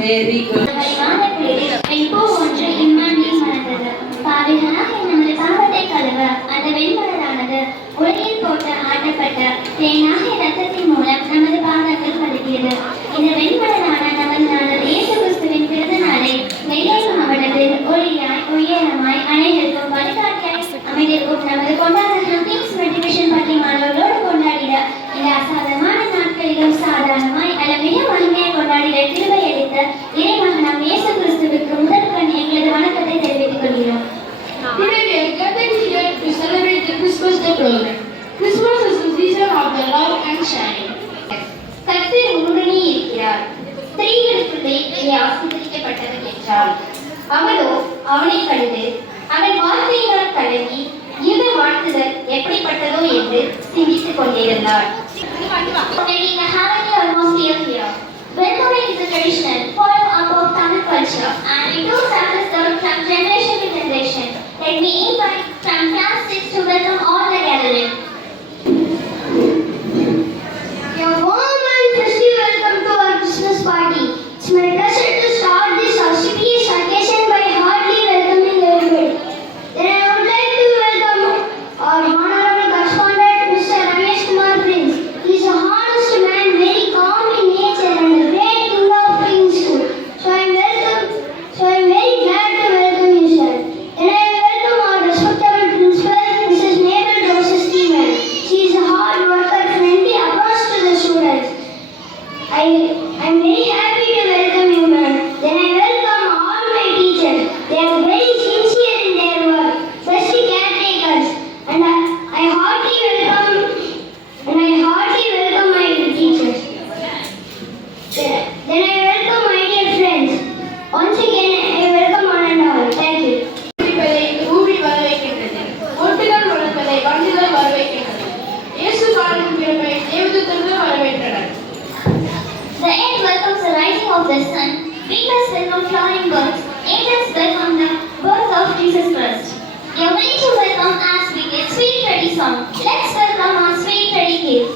Very good. இப்போ ஒன்று இம்மாண்டில் மறந்தது. பாவிகளாக நமது பாவத்தை கழுவ அந்த வெண்கடலானது உலகில் போட்டு ஆட்டப்பட்ட தேனாக இரத்தத்தின் மூலம் நமது பாவங்கள் கழுவியது. இந்த வெண்கடலான நமது நாளது இயேசு கிறிஸ்துவின் பிறந்த நாளை வெள்ளை மாவட்டத்தில் ஒளியாய் உயரமாய் அனைவருக்கும் வழிகாட்டியாய் அமைந்திருக்கும் நமது கொண்டாட கிங்ஸ் மெட்ரிகுலேஷன் பள்ளி மாணவர்களோடு கொண்டாடிட இந்த அசாதாரணமான நாட்களிலும் சாதாரணமாய் அல்ல மிக மகிமையை கொண்டாடிட கிருபை அளித்த இறைமகனாம் இயேசு கிறிஸ்துவுக்கு முதல் கண் எங்களது வணக்கத்தை தெரிவித்துக் கொள்கிறோம். Today we are gathered here to celebrate the Christmas Day program. Christmas is the season of the love and sharing. கர்த்தர் உன்னுடனே இருக்கிறார். ஸ்திரீகளுக்குள்ளே நீ ஆசீர்வதிக்கப்பட்டவள் என்றாள். அவளோ அவனை கண்டு அவன் வார்த்தையினால் கலங்கி இந்த வாழ்த்துதல் எப்படிப்பட்டதோ என்று சிந்தித்துக் கொண்டிருந்தாள். Welcoming is a traditional follow-up of Tamil culture and it too suffers from generation to generation. Let me invite from class 6 to welcome all the gathering. Your warm and festive welcome to our Christmas party. It's my pleasure to start this auspicious occasion by heartily welcoming everybody. Then I would like to welcome our honorable correspondent, Mr. Ramesh Kumar Prince. He is a honest man, very calm in nature and a great king of Prince School. So I am very glad to welcome you, sir. Then I welcome our respectable principal, Mrs. Mabel Roses Steeman. She is a hard worker, friendly approach to the students. I am very happy to welcome you, ma'am. Then I welcome all my teachers. They are very sincere in their work, best caretakers, and I heartily welcome my teachers. Then I welcome my dear friends. Once again, I welcome one and all. Thank you. பூமி வரவேற்கின்றது. ஒட்டுகள் வளர்ப்பதை வாழ்ந்துகள் வரவேற்கின்றது. இயேசு பாடும் பிறப்பை தேவதூதர்கள் வரவேற்றனர். The air welcomes the rising of the sun. Beetles welcome flying birds. Angels welcome the birth of Jesus Christ. We are ready to welcome as we get Sweet Freddy song. Let's welcome our Sweet Freddy kids.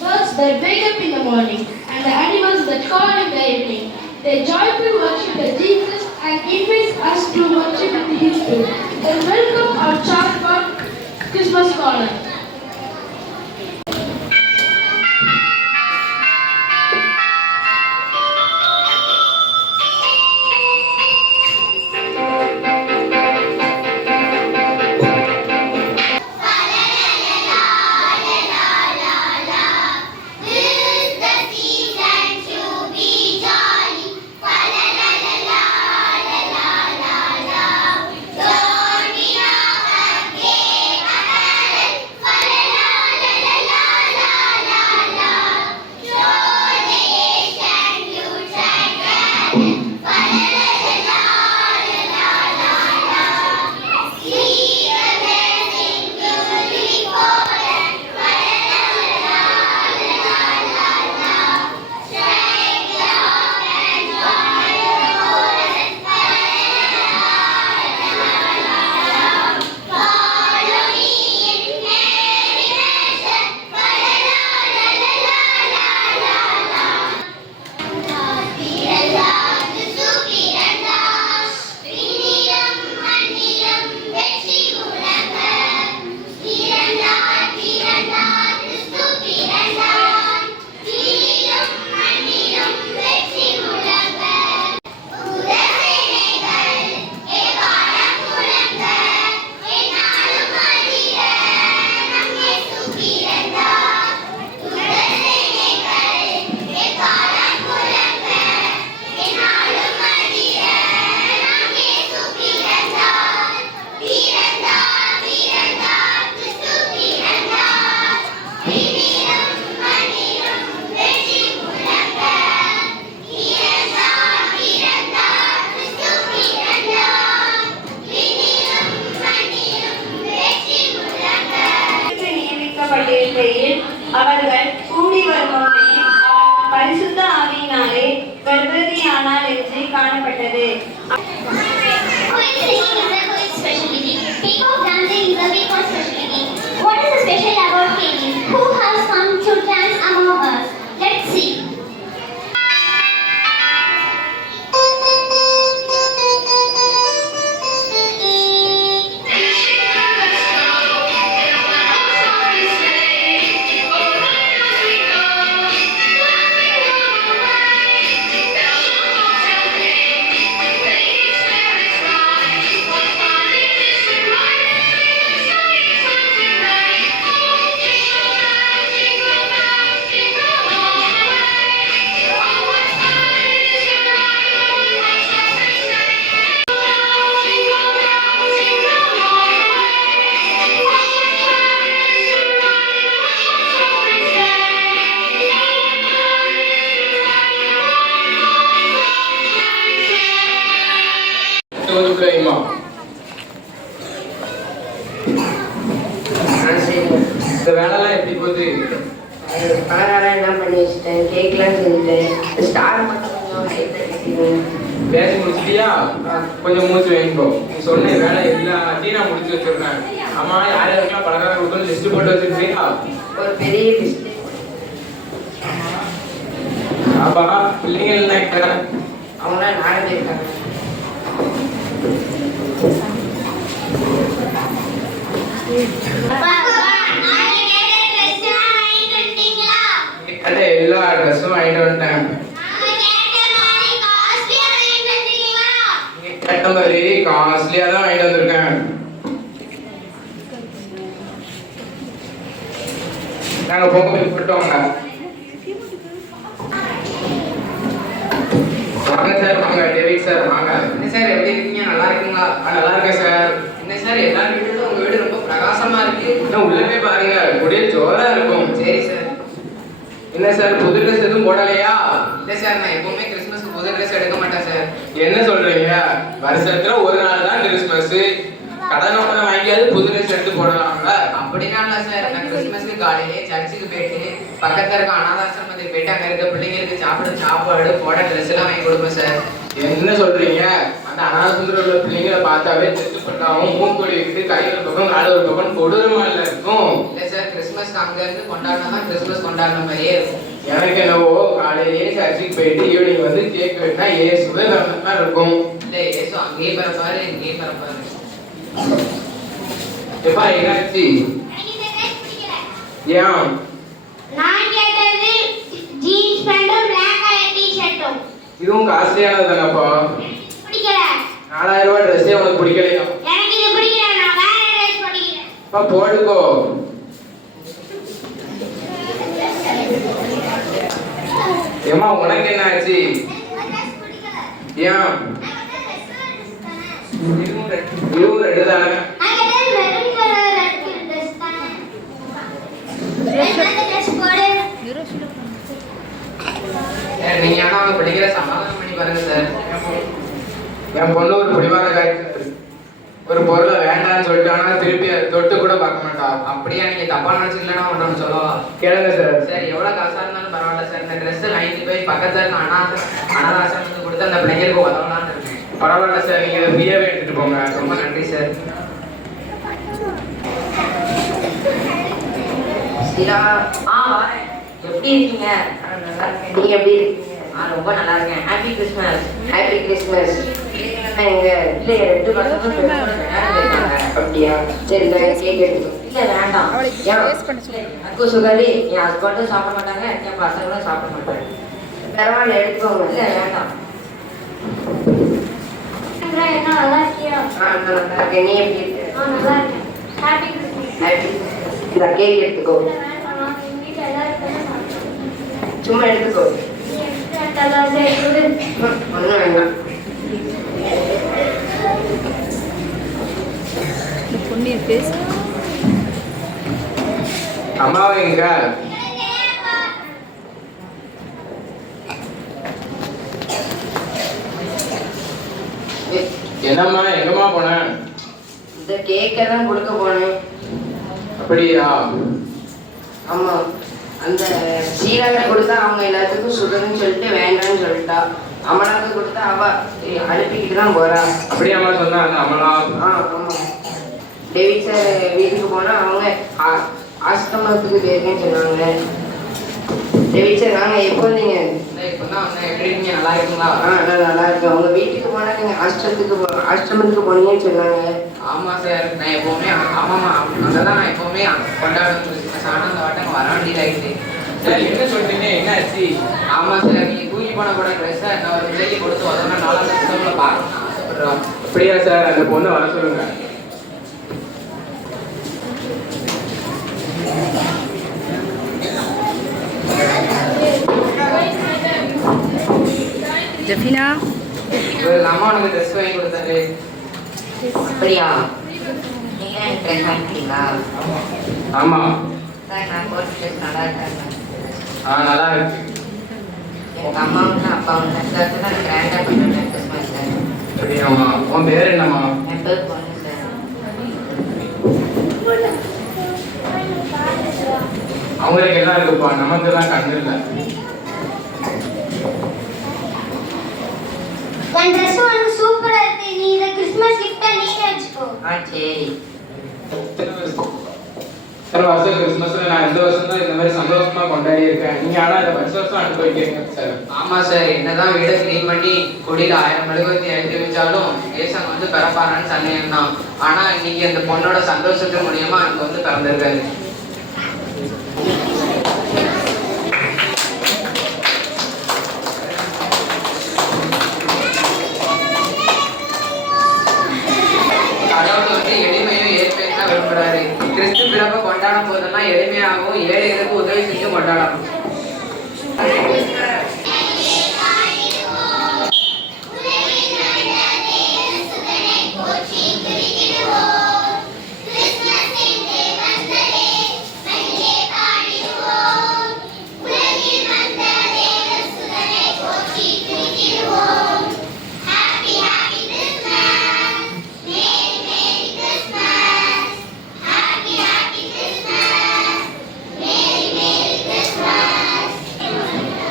Birds that wake up in the morning and the animals that call in the evening. They joyfully worship the Jesus and invite us to worship in His spirit. Then welcome our child for Christmas caller. Don't be இந்த வேலைலாம் எப்படி போகுது? பலகாரம் எல்லாம் பண்ணி வச்சுட்டேன், கேக்லாம் செஞ்சுட்டேன், star மட்டும் கொஞ்சம் லைட்டாக கட்டிடுவேன். பேசி முடிச்சிட்டியா? கொஞ்சம் மூச்சு வைங்கோ. நீ சொன்ன வேலை எல்லாத்தையும் நான் முடிச்சு வச்சிருக்கேன். ஆமா, யார் யாருக்கெல்லாம் பலகாரம் கொடுக்கணும் லிஸ்ட் போட்டு வச்சிருக்கீங்களா? ஒரு பெரிய லிஸ்ட். ஆப்பா, பிள்ளைங்க எல்லாம் இருக்கிறேன். அவங்களாம் 4 பேர் இருக்காங்க. எல்லா ட்ரெஸ்ஸும் வாங்கிட்டு வந்துட்டேன். கேட்ட மாதிரி காஸ்ட்லியா தான் வாங்கிட்டு வந்திருக்கேன். நாங்க போக போயிட்டோங்க. வாங்க சார், வாங்க டேவிட் சார், வாங்க. என்ன சார் எப்படி இருக்கீங்க? நல்லா இருக்கீங்களா? நல்லா இருக்கேன் சார். என்ன சார் எல்லா வீடும் உங்க வீடு ரொம்ப பிரகாசமா இருக்கு. இன்னும் உள்ள போய் பாருங்க, ஒரே ஜோரா இருக்கும். சரி சார். என்ன சார், புது ட்ரெஸ் எதுவும் போடலையா? இல்லை சார், நான் எப்பவுமே கிறிஸ்மஸ்க்கு புது ட்ரெஸ் எடுக்க மாட்டேன் சார். என்ன சொல்றீங்க? வருஷத்துல ஒரு நாள் தான் கிறிஸ்மஸ். கடன் வாங்கியாவது புது ட்ரெஸ் எடுத்து போடலாம்ல. அப்படின்னா இல்லை சார், நான் கிறிஸ்மஸ்க்கு காலையிலே சர்ச்சுக்கு போயிட்டு பக்கத்துல இருக்க அனாதாசிரமத்துக்கு போயிட்டு அங்கே இருக்க பிள்ளைங்களுக்கு சாப்பாடு போட ட்ரெஸ் எல்லாம் வாங்கி கொடுப்பேன் சார். என்ன சொல்றீங்க? அந்த அனாதசுந்தர உள்ள பிள்ளைங்களை பார்த்தாவே செத்து பண்ணாவும் மூக்கொடி விட்டு கை ஒரு பக்கம் கால ஒரு பக்கம் கொடூரமா இல்ல இருக்கும். இல்லை சார், கிறிஸ்மஸ்க்கு அங்க இருந்து கொண்டாடினா தான் கிறிஸ்மஸ் கொண்டாடின மாதிரியே இருக்கும். எனக்கு என்னவோ காலையிலேயே சர்ச்சுக்கு போயிட்டு ஈவினிங் வந்து கேக் வெட்டினா இயேசுவே பிறந்தா இருக்கும். இல்லை, ஏசு அங்கேயே பிறப்பாரு, இங்கேயே பிறப்பாரு. எப்பா என்னாச்சு? ஏன்? நான் கேட்டது ஜீன்ஸ் பேண்ட்டும் பிளாக் கலர் டி-ஷர்ட்டும். இதுவும் காஸ்ட்லியானது தானப்பா. பிடிக்கல. 4000 ரூபாய் ட்ரெஸ்ஸே உனக்கு பிடிக்கலையா? எனக்கு இது பிடிக்கல, நான் வேற ட்ரெஸ் படிக்கிறேன். அப்பா போடுக்கோ. ஏமா உனக்கு என்ன ஆச்சு? ஏன்? இதுவும் ரெண்டு தானே. நான் கேட்டது மெரூன் கலர் ட்ரெஸ் தானே. அந்த ட்ரெஸ் போடு. சார், நீங்க ஆனா அவங்க பிடிக்கிற சமாதானம் பண்ணி பாருங்க சார். என் பொண்ணு ஒரு பிடிவாத காய். ஒரு பொருளை வேண்டாம்னு சொல்லிட்டானா திருப்பி அதை தொட்டு கூட பார்க்க மாட்டா. அப்படியா? நீங்க தப்பா நினைச்சிக்கலன்னா ஒன்று சொல்லவா? கேளுங்க சார். சார், எவ்வளவு காசா இருந்தாலும் பரவாயில்ல சார், இந்த ட்ரெஸ் வாங்கிட்டு போய் பக்கத்துல இருக்க அனாதாசிரமத்துக்கு கொடுத்து அந்த பிள்ளைங்களுக்கு உதவலாம்னு இருக்கேன். பரவாயில்ல சார், நீங்க இதை ஃப்ரீயாவே எடுத்துட்டு போங்க. ரொம்ப நன்றி சார். ஸ்ரீலா, வரேன். எப்படி இருக்கீங்க? நல்லா இருக்கேன். நீங்க எப்படி இருக்கீங்க? ரொம்ப நல்லா இருக்கேன். Happy Christmas. Happy Christmas. எங்க இல்லை 2 பசங்களும் இருக்காங்க. அப்படியா? சரி, இந்த கேக் எடுத்துக்கோ. இல்லை வேண்டாம். எனக்கு சுகரி, என் ஹஸ்பண்டும் சாப்பிட மாட்டாங்க, என் பசங்களும் சாப்பிட மாட்டாங்க. பரவாயில்ல, எடுத்துக்கோங்க. இல்லை வேண்டாம். என்ன நல்லா இருக்கியா? நல்லா இருக்கேன். நீ எப்படி இருக்க? நல்லா இருக்கேன். Happy Christmas. ஹாப்பி. இந்த கேக் எடுத்துக்கோ. எங்க வீட்டுல எல்லாரும் சும்மா எடுத்துக்கோ. ஒன்றும் வேண்டாம். அம்மாவை எங்க? என்னம்மா, எங்கம்மா போன? இந்த கேக்கை தான் கொடுக்க போனேன். அப்படியா? ஆமா, அந்த சீராக கொடுத்தா அவங்க எல்லாத்துக்கும் சுகர்னு சொல்லிட்டு வேண்டாம்னு சொல்லிட்டா. அமலாவுக்கு கொடுத்தா அவ அனுப்பிக்கிட்டு தான் போறா. அப்படியாம்மா சொன்னாங்க அமலா? ஆமா. டேவிட் சார் வீட்டுக்கு போனா அவங்க ஆசிரமத்துக்கு போயிருக்கேன்னு சொன்னாங்க. டேவிட் சார், நாங்க எப்போ நீங்க இப்போதான் எப்படி இருக்கீங்க? நல்லா இருக்குங்களா? நான் நல்லா இருக்கேன். அவங்க வீட்டுக்கு போனா நீங்க ஆசிரமத்துக்கு போனீங்கன்னு சொன்னாங்க. ஆமா சார், நான் எப்பவுமே ஆமாம்மா அங்கதான் நான் எப்பவுமே கொண்டாடுறது. ஆனால் அந்த வாட்டம் வர வேண்டியது ஆகிடுச்சு. சார், என்ன சொல்றீங்க? என்ன ஆச்சு? ஆமா சார், நீங்க தூக்கி போன கூட ட்ரெஸ்ஸை நான் ஒரு பிள்ளைக்கு கொடுத்து உதவினா 4ஆம் வருஷத்துல பார்க்கணும்னு ஆசைப்படுறோம். அப்படியா சார்? அந்த பொண்ணை வர சொல்லுங்க. ஜெஃபினா, இவர் அம்மா உனக்கு ட்ரெஸ் வாங்கி கொடுத்தாரு. அப்படியா? நீங்க ட்ரெஸ் வாங்கிட்டீங்களா? ஆமா. சார், நான் போட்ட ட்ரெஸ் நல்லா இருக்காங்க. நல்லா இருக்கு. எங்க அம்மாவுக்கு அப்பாவுக்கு தான் கிராண்டா பண்ணுறேன் கிறிஸ்மஸ் சார். அப்படியாம்மா? உன் பேர் என்னம்மா? என் பேர் பொண்ணு சார். அவங்களுக்கு எல்லாம் இருக்குப்பா, நமக்கு எல்லாம் கண்ணு இல்லை. உன் ட்ரெஸ் உனக்கு சூப்பரா இருக்கு. நீ இத கிறிஸ்மஸ் கிஃப்டா நீயே வச்சுக்கோ. சரி. சார் வருஷம் கிறிஸ்மஸ்ல நான் இந்த வருஷம் தான் இந்த மாதிரி சந்தோஷமா கொண்டாடி இருக்கேன். நீங்க ஆனா இதை வருஷம் அனுபவிக்கிறீங்க சார். ஆமா சார், என்னதான் வீடை கிளீன் பண்ணி கொடியில 1000 மெழுகுவர்த்தி எழுதி வச்சாலும் ஏசன் வந்து பிறப்பாரான்னு சந்தேகம் தான். ஆனா இன்னைக்கு அந்த பொண்ணோட சந்தோஷத்தின் மூலியமா எனக்கு வந்து பிறந்திருக்காரு. கடவுள் வந்து எளிமையும் ஏழ்மையும் தான் விரும்புறாரு. கிறிஸ்து பிறப்பை கொண்டாடும் போதெல்லாம் எளிமையாகவும் ஏழைகளுக்கு உதவி செஞ்சு கொண்டாடணும்.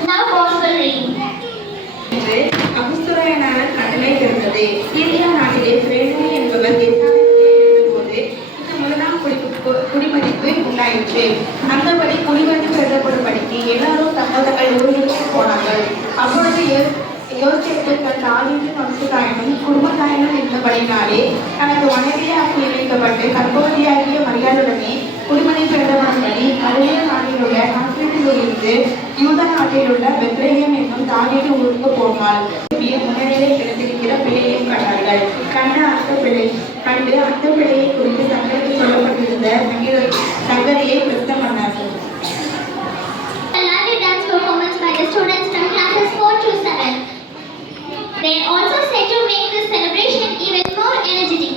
Now gospel reading. அபுஸ்தலனான கட்டளை பிறந்தது. சீரியா நாட்டிலே பிரேமி என்பவர் தேசாவிலே இருந்தபோது இந்த முதலாம் குடிமதிப்பு உண்டாயிற்று. அந்தபடி குடிமதிப்பு எழுதப்படும்படிக்கு எல்லாரும் தங்கள் தங்கள் ஊர்களுக்கு போனார்கள். அப்பொழுது யோசேப்பு தன் தாவீதின் வம்சத்தாயினும் குடும்பத்தாயினும் இருந்தபடினாலே தனது மனைவியாக நியமிக்கப்பட்டு கர்ப்பவதியாகிய மரியாளுடனே குடிமதிப்பு எழுதப்படும்படி கலிலேயா நாட்டிலுள்ள நாட்டில் இருந்து யூதா நாட்டில் உள்ள பெத்லெகேம் என்னும் தாவீது ஊருக்கு போனாள். முன்னணியிலே கிடந்திருக்கிற பிள்ளையையும் கண்டார்கள். கண்டு அந்த பிள்ளையை குறித்து தங்களுக்கு சொல்லப்பட்டிருந்த சங்கரியை பிரசனம் பண்ணார்கள். A lively dance performance by the students from classes 4 to 7. They also set to make this celebration even more energetic.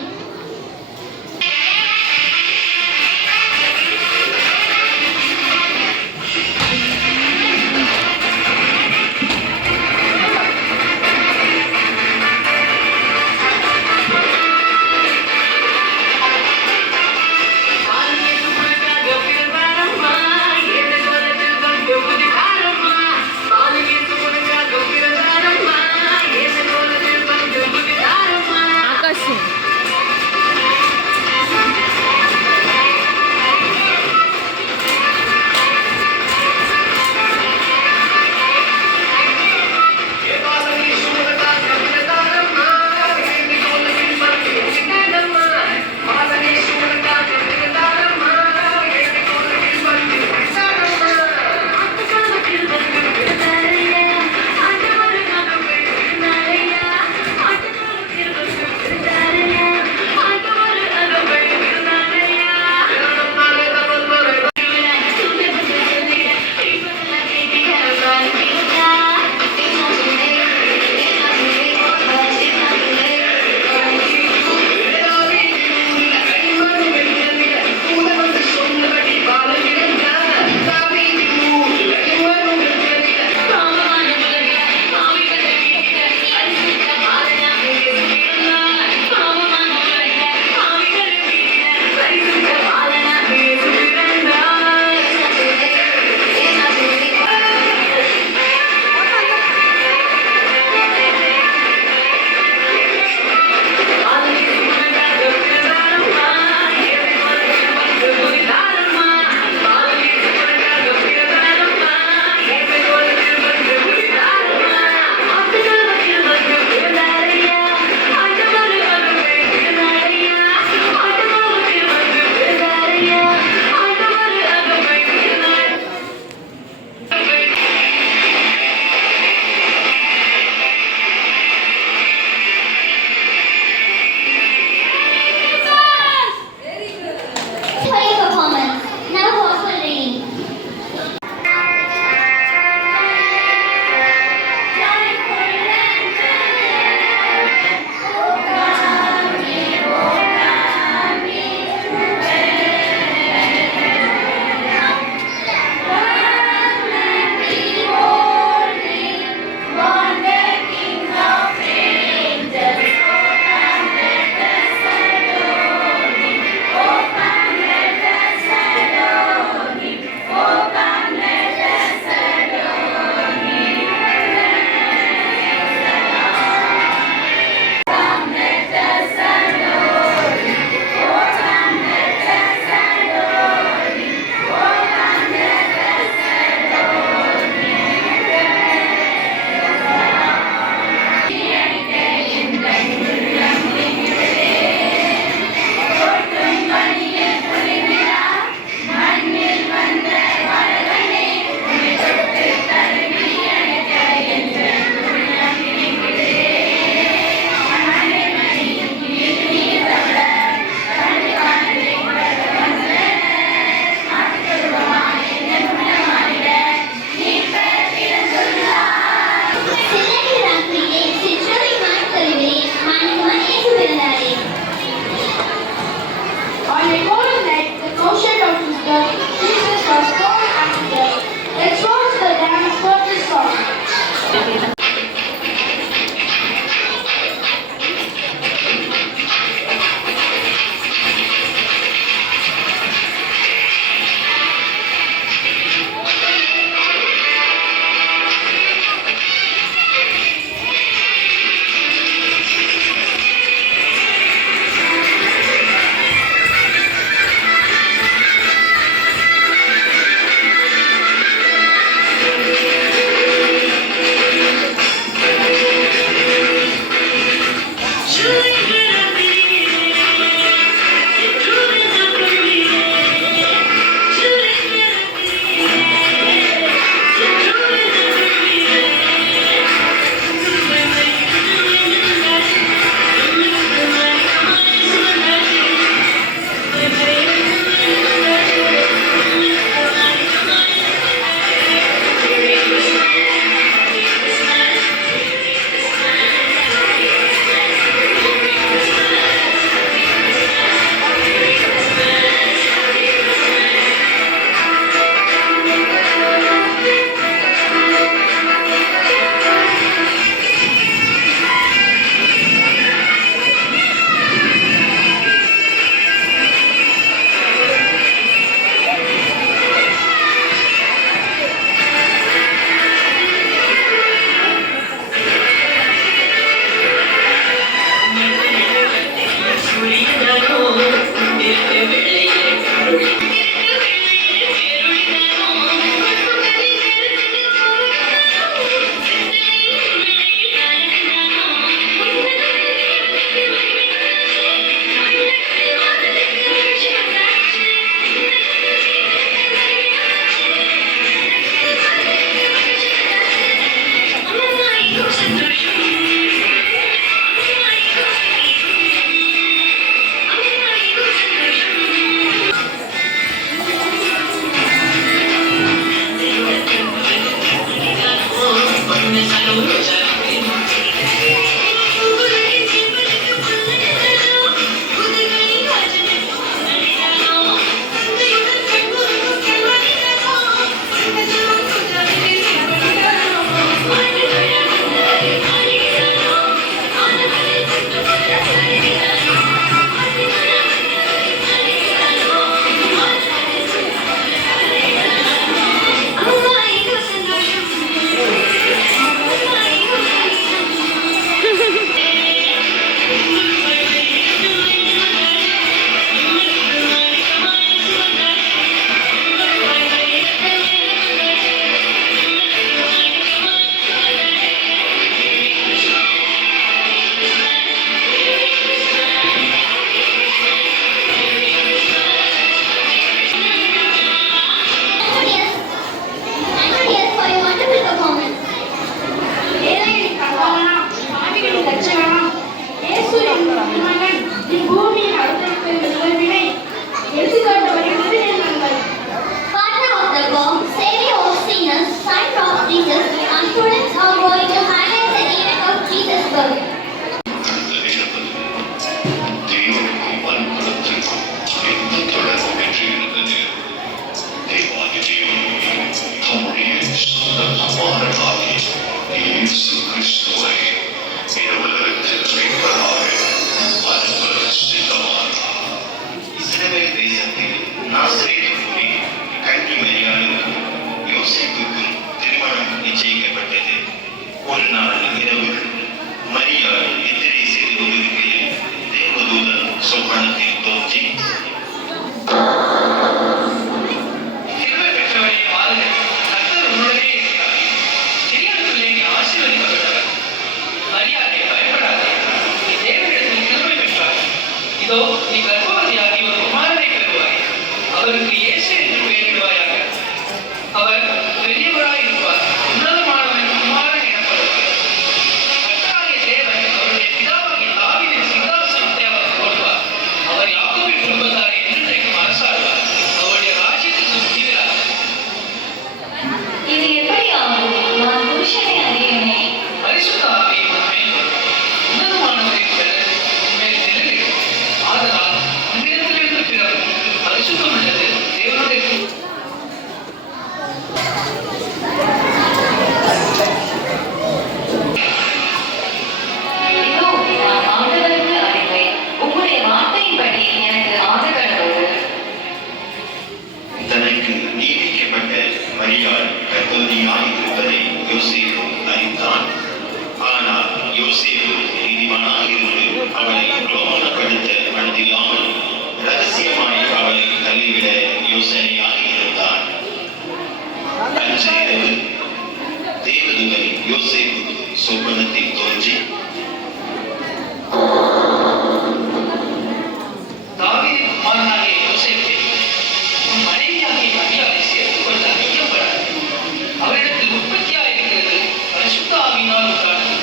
Yes, for your wonderful performance. ஏழையின் கதாநாம், பாவிகளின் இரட்சகனாம், இயேசுவின் மகன் இப்பூமியில் அவதரித்த நிகழ்வினை எடுத்துக்காட்ட வருகிறது என் நண்பர். Partner of the work, Savior of sinners, Son of Jesus, and students are going to highlight the event of Jesus' birth. இஸ்ரவேல் தேசத்தில் நாசரேத் ஊரில் கன்னி மரியாளுக்கும் யோசேப்புக்கும் திருமணம் நிச்சயிக்கப்பட்டது. ஒரு நாள் இரவு மரியாள் நித்திரை செய்து கொண்டிருக்கையில் தேவதூதன் சொப்பனத்தில் தோன்றி, கிருபை பெற்றவரே வாழ்க, கர்த்தர் உடனே இருக்கிறார். ஸ்திரீகளுக்குள்ளே நீ ஆசீர்வதிக்கப்பட்டவர். மரியாளே, பயப்படாதே, நீ தேவனிடத்தில் கிருபை பெற்றாய். இதோ நீ கர்ப்பவதியாகி ஒரு குமாரனை பெறுவாய். அவருக்கு இயேசு என்று பெயரிடுவாயாக. அவர் பெரியவராய் இருப்பார். உன்னதமானவன் குமாரன் எனப்படுவார். கர்த்தராகிய தேவன் அவருடைய பிதாவாகிய தாவீதின் சிங்காசனத்தை அவருக்கு கொடுப்பார். அவர் யாக்கோபின் குடும்பத்தாரை என்றென்றைக்கும் அரசாடுவார். அவருடைய ராஜ்யத்திற்கு முடிவிராது. இது எப்படி ஆகும்? நான் புருஷனை அறியேனே. பரிசுத்த ஆவி உன்மேல் வரும். உன்னதமானவரின் பெயர் உன்மேல் நிழலிடும். ஆதலால் உன்னிடத்திலிருந்து பிறக்கும் பரிசுத்தம் உள்ளது தேவனுடைய இதோ நான் ஆண்டவருக்கு அடிமை. உம்முடைய வார்த்தையின்படி எனக்கு ஆகக்கடவது. தனக்கு நியமிக்கப்பட்ட மரியாள் கர்ப்பவதியாய் இருப்பதை யோசேப்பு அறிந்தான். ஆனால் யோசேப்பு நீதிமானாய் இருந்து அவளை பிரலோபனப்படுத்த மனதில்லாமல் ரகசியமாய் அவளை தள்ளிவிட யோசனையாய் இருந்தான். அன்று இரவு தேவதூதன் யோசேப்புக்கு சொப்பனத்தில் தோன்றி, தாவீதின் குமாரனாகிய யோசேப்பே, உன் மனைவியாகிய மரியாளை சேர்த்துக் கொள்ள ஐயப்படாது. அவரிடத்தில் உற்பத்தியாயிருக்கிறது பரிசுத்த ஆவியினால் உண்டானது.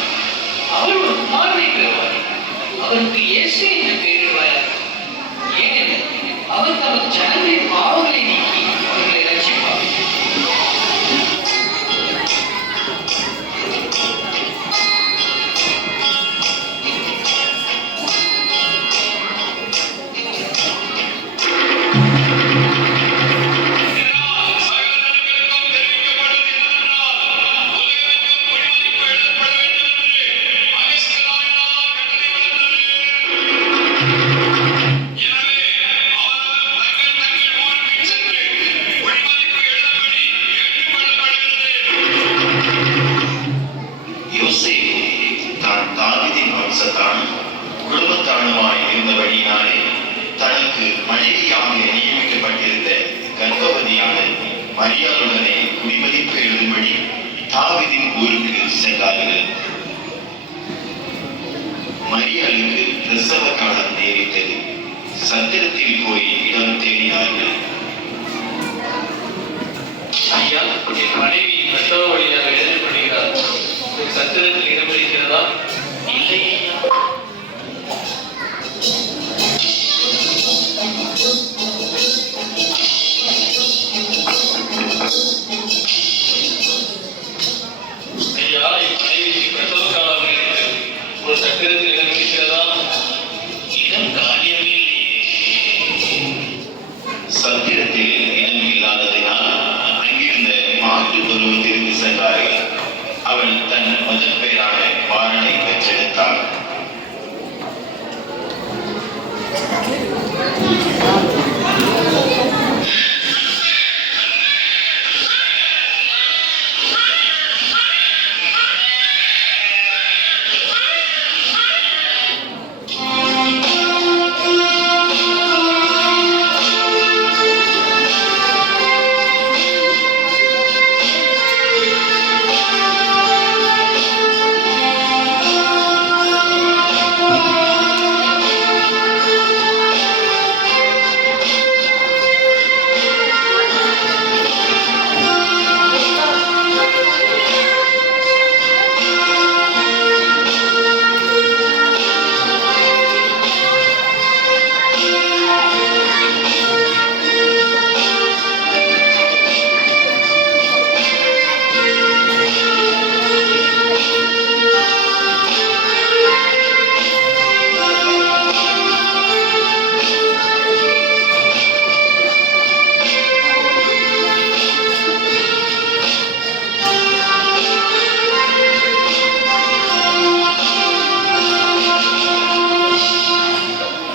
அவள் ஒரு குமாரனை பெறுவார். அவருக்கு இயேசு என்று பெயரிடுவாயாக. ஏனெனில் அவர் தமது ஜனங்களின் பாவங்களை நீக்கி அவர்களை ரட்சிப்பார். எனவே அவரவர் தங்கள் தனக்கு மனைவியாக நியமிக்கப்பட்டிருந்த கர்ப்பவதியான மரியாளுடனே குடிமதிப்பு எழுதும்படி தாவீதின் ஊருக்கு சென்றார்கள். மரியாளுக்கு பிரசவ காலம் நேரிட்டது. சத்திரத்தில் போய் இடம் தேடினார்கள். ஐயா, என் மனைவி பிரசவ வழியாக எழுதப்படுகிறார். சத்திரத்தில் இடம்பெறுகிறதா? இல்லை. ஐயா, என் மனைவிக்கு பிரசவ காலம் நேரிட்டது. ஒரு சத்திரத்தில் இடம்பெறுகிறதா? இடம் காரியமே இல்லையே. சத்திரத்தில் இடம் இல்லாததினால் அங்கிருந்த மாட்டு பருவத்திற்கு சென்றார்கள். அவள் தன் முதல் பெயரான வாரனை பெற்றெடுத்தாள்.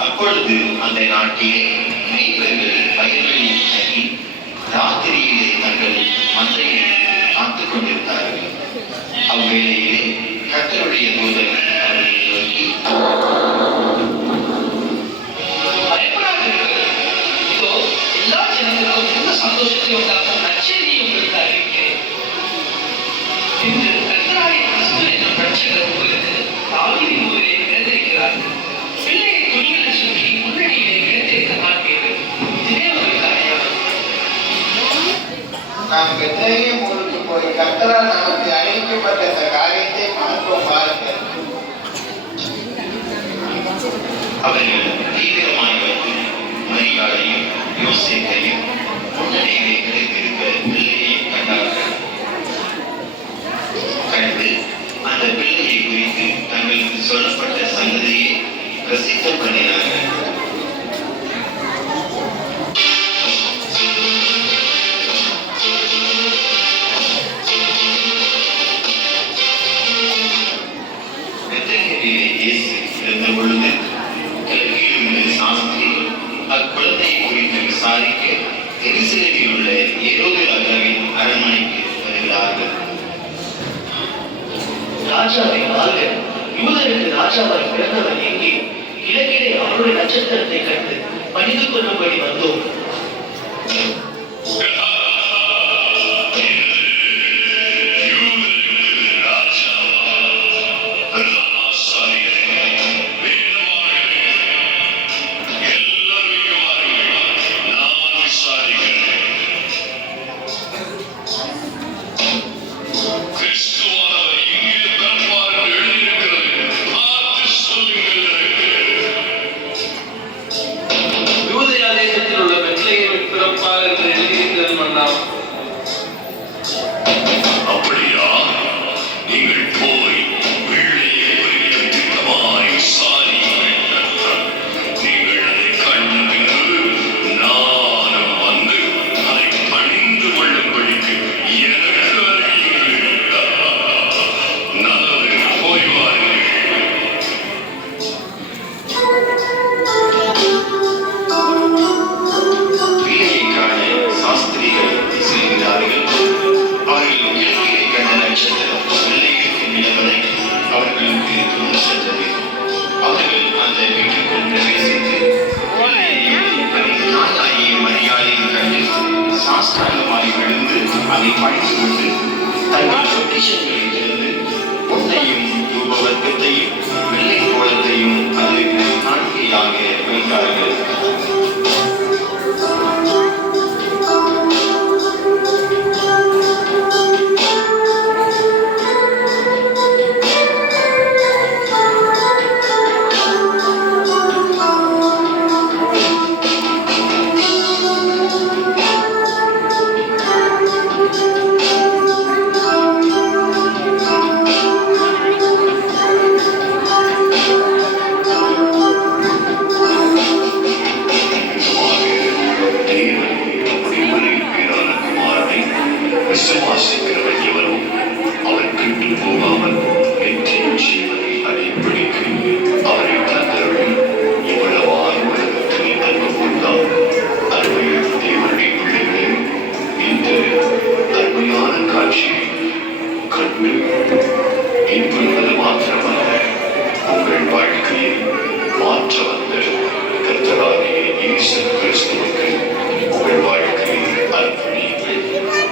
அப்பொழுது அந்த நாட்டிலே மேய்ப்பர்கள் வயல்வெளியில் தங்கி ராத்திரியிலே தங்கள் மந்தையை காத்துக் கொண்டிருந்தார்கள். அவ்வேளையிலே கர்த்தருடைய தூதன் அவர்களை நோக்கி, பயப்படாதீர்கள். இதோ எல்லா ஜனங்களுக்கும் எந்த சந்தோஷத்தை உண்டாக்கும் நற்செய்தியை உங்களுக்கு அறிவிக்கிறேன். இன்று கர்த்தராகிய கிறிஸ்து என்னும் இரட்சகர் உங்களுக்கு தாவீதின் ஊரிலே பிறந்திருக்கிறார். பிள்ளையை துணிகளை சுற்றி முன்னணியிலே கிடத்திருக்க காண்பீர்கள். இதுவே உங்களுக்கு அடையாளம். நாம் பெத்லகேம் ஊருக்கு போய் கர்த்தரால் நமக்கு அறிவிக்கப்பட்ட இந்த காரியத்தை பார்ப்போம் பாருங்கள். அவர்கள் தீவிரமாய் வந்து மரியாளையும் யோசேப்பையும் முன்னணியிலே கிடைத்திருக்க பிள்ளையையும் கண்டார்கள். கண்டு அந்த பிள்ளையை குறித்து தங்களுக்கு சொல்லப்பட்ட சங்கதியை பிரசித்தம் பண்ணினார்கள். பெத்லகேமிலே இயேசு இருந்த பொழுது கிழக்கிலுள்ள சாஸ்திரிகள் அக்குழந்தையை குறித்து விசாரிக்க எருசலேமில் உள்ள ஏரோது ராஜாவின் அரண்மனைக்கு வருகிறார்கள். ராஜாவை வாழ்க, யூதருக்கு ராஜாவாய் பிறந்தவர் எங்கே? கிழக்கிலே அவருடைய நட்சத்திரத்தை கண்டு பணிந்து கொள்ளும்படி வந்தோம். யூதேயா தேசத்தில் உள்ள பெத்லகேமில் பிறப்பார் என்று சாஸ்திராங்கமாய் விழுந்து அதை பணிந்துவிட்டு தங்கள் பொக்கிஷங்களில் இருந்து பொன்னையும் தூபவர்க்கத்தையும் வெள்ளை கோலத்தையும் அது காணிக்கையாக வைத்தார்கள். விசுவாசிக்கிறவன் எவரும் அவர் கெட்டு போகாமல் நித்திய ஜீவனை அடையும்படிக்கு அவரை தந்தருளி இவ்வளவாய் உலகத்தில் அன்பு கொண்டார். அருமையான தேவனுடைய பிள்ளைகளே, இந்த அருமையான காட்சியை கண்டு இன்புறுவது மாத்திரமல்ல, உங்கள் வாழ்க்கையை மாற்ற வந்த கர்த்தராகிய இயேசு கிறிஸ்துவுக்கு உங்கள் வாழ்க்கையை அர்ப்பணியுங்கள்.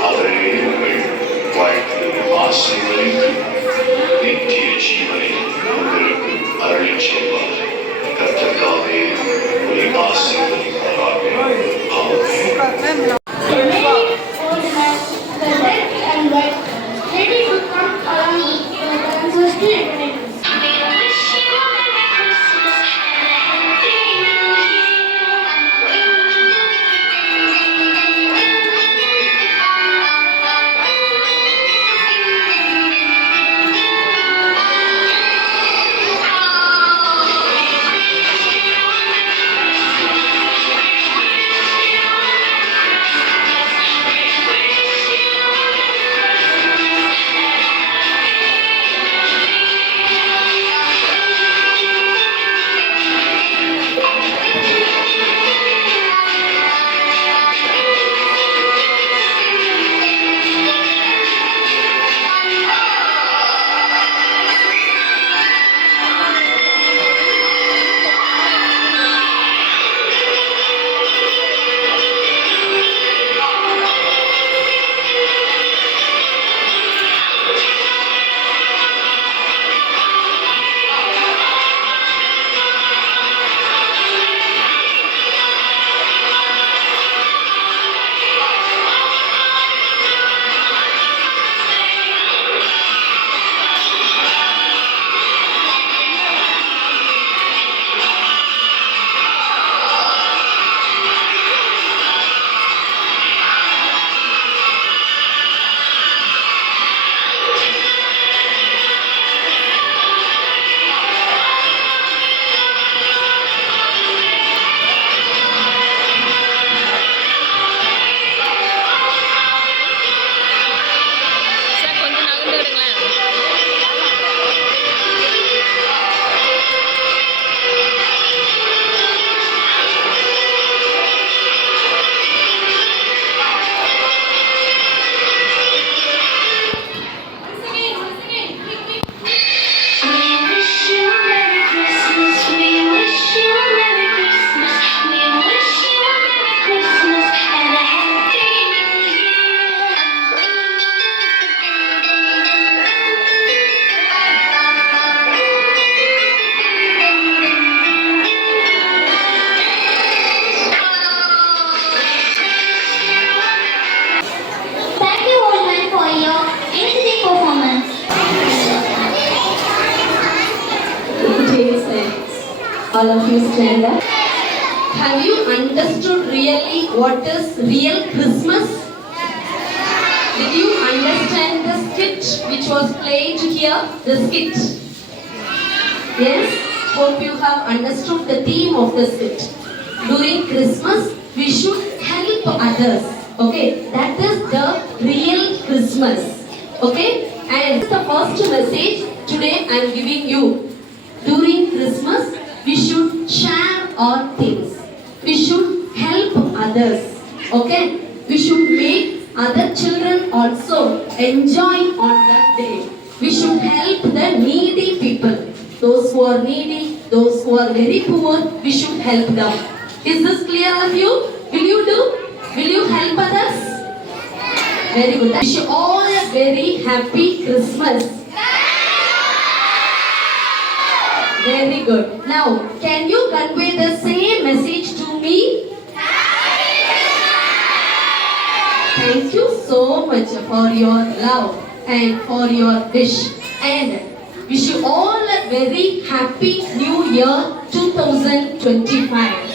அவரே உங்கள் வாழ்க்கையை ஆசீர்வதித்து நித்திய ஜீவனை உங்களுக்கு அருளிச் செய்வார். கர்த்தராகவே உங்களை ஆசீர்வதிப்பாராக. ஆமென். A very old man, the red and white, ready to come along the dancers to entertain us. All of you stand up. Have you understood really what is real Christmas? Did you understand the skit which was played here? The skit. Yes? Hope you have understood the theme of the skit. During Christmas, we should help others. Okay? That is the real Christmas. Okay? And the first message today I am giving you. During Christmas, we should share our things. We should help others. Okay? We should make other children also enjoy on that day. We should help the needy people. Those who are needy, those who are very poor, we should help them. Is this clear of you? Will you do? Will you help others? Very good. Wish you all a very happy Christmas. Very good. Now, can you convey the same message to me? Thank you so much for your love and for your wish. And wish you all a very happy New Year 2025.